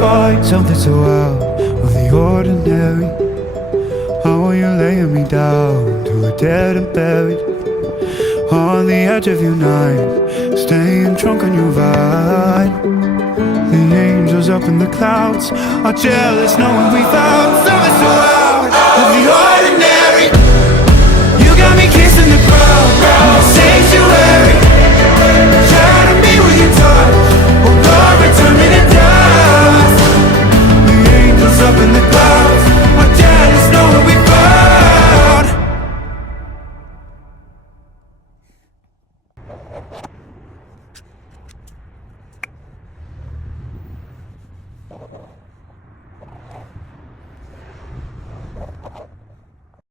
find something so out of the ordinary? How are you laying me down to a dead and buried? On the edge of your night, staying drunk on your vine. The angels up in the clouds are jealous knowing we found something